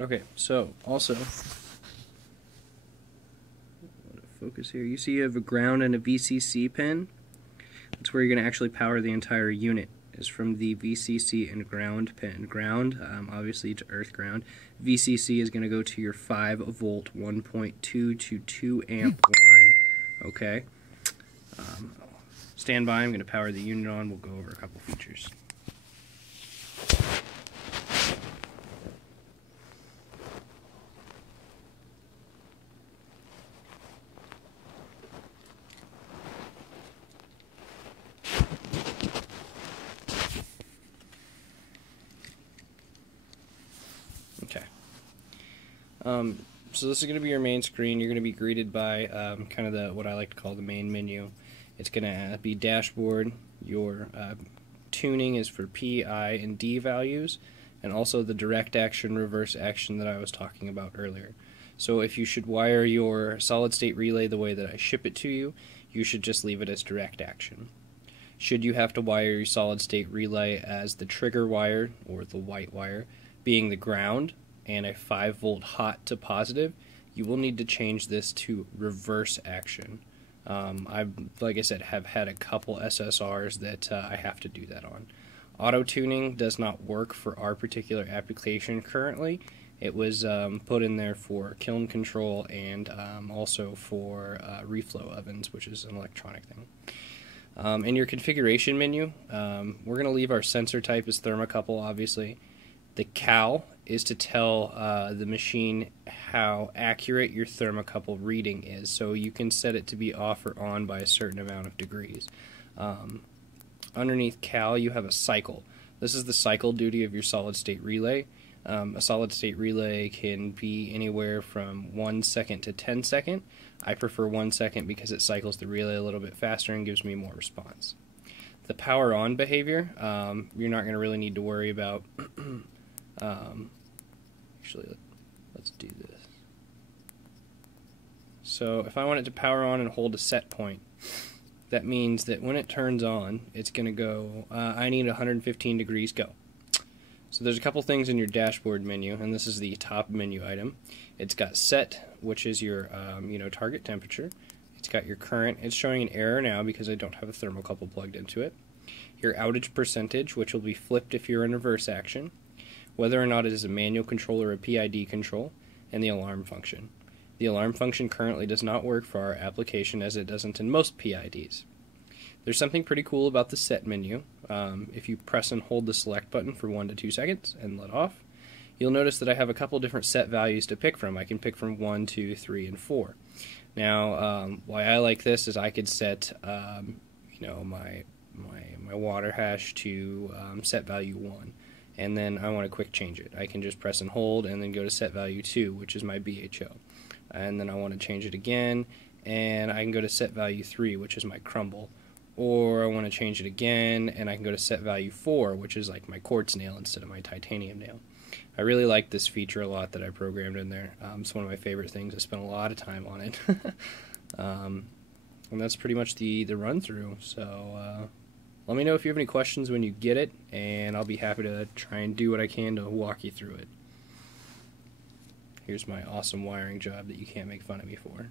Okay, so also, focus here. You see you have a ground and a VCC pin. That's where you're going to actually power the entire unit, is from the VCC and ground pin. Ground, obviously to earth ground. VCC is going to go to your 5 volt 1.2 to 2 amp line. Okay. Stand by, I'm going to power the unit on. We'll go over a couple features. Okay. So this is going to be your main screen. You're going to be greeted by kind of the what I like to call the main menu. It's going to be dashboard. Your tuning is for P, I, and D values, and also the direct action, reverse action that I was talking about earlier. So if you should wire your solid state relay the way that I ship it to you, you should just leave it as direct action. Should you have to wire your solid state relay as the trigger wire, or the white wire, being the ground, and a 5 volt hot to positive, you will need to change this to reverse action. Like I said, have had a couple SSRs that I have to do that on. Auto tuning does not work for our particular application currently. It was put in there for kiln control and also for reflow ovens, which is an electronic thing. In your configuration menu, we're going to leave our sensor type as thermocouple, obviously. The cal is to tell the machine how accurate your thermocouple reading is, so you can set it to be off or on by a certain amount of degrees. Underneath cal, you have a cycle. This is the cycle duty of your solid state relay. A solid state relay can be anywhere from 1 second to 10 seconds. I prefer 1 second because it cycles the relay a little bit faster and gives me more response. The power on behavior, you're not going to really need to worry about. Actually, let's do this. So if I want it to power on and hold a set point, that means that when it turns on, it's going to go, I need 115 degrees, go. So there's a couple things in your dashboard menu, and this is the top menu item. It's got set, which is your target temperature. It's got your current. It's showing an error now because I don't have a thermocouple plugged into it. Your outage percentage, which will be flipped if you're in reverse action. Whether or not it is a manual control or a PID control, and the alarm function. The alarm function currently does not work for our application as it doesn't in most PIDs. There's something pretty cool about the set menu. If you press and hold the select button for 1 to 2 seconds and let off, you'll notice that I have a couple different set values to pick from. I can pick from 1, 2, 3, and 4. Now, why I like this is I could set my water hash to set value 1. And then I want to quick change it. I can just press and hold and then go to set value 2, which is my BHO. And then I want to change it again, and I can go to set value 3, which is my crumble. Or I want to change it again, and I can go to set value 4, which is like my quartz nail instead of my titanium nail. I really like this feature a lot that I programmed in there. It's one of my favorite things. I spent a lot of time on it. And that's pretty much the run-through. So let me know if you have any questions when you get it, and I'll be happy to try and do what I can to walk you through it. Here's my awesome wiring job that you can't make fun of me for.